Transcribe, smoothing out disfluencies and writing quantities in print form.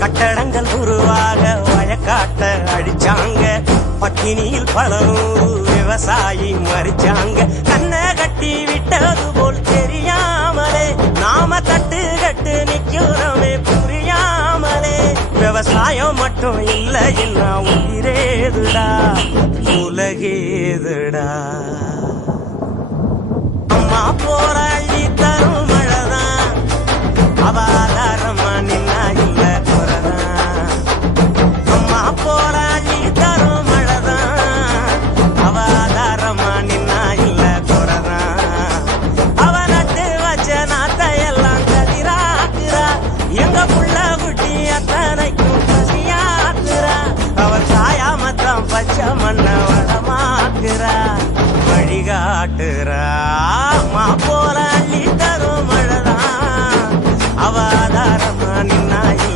கட்டடங்கள் உருவாக வயக்காட்ட அடிச்சாங்க. பட்டினியில் பல நூறு விவசாயி மறிச்சாங்க. கண்ணை கட்டி விட்டது போல் தெரியாமலே நாம தட்டு கட்டு நிக்கிறோமே புரியாமலே. விவசாயம் மட்டும் இல்ல என்ன உயிரேதுடா உலகேதுடா. அம்மா போராடி தரும் மழைதான் அவாதாரமா நின்னா இல்ல குறதான். அம்மா போராடி தரும் மழைதான் அவாதாரமா நின்னா இல்ல குறதான். அவ நட்டு வச்ச நாத்தையெல்லாம் கதிராக்குறா. எங்க புள்ள குட்டி அத்தனைக்கும் பசியாக்குறா. அவள் சாயாமத்தான் பச்சை மண்ண வளமாக்குறா வழிகாட்டுறா. அம்மா போல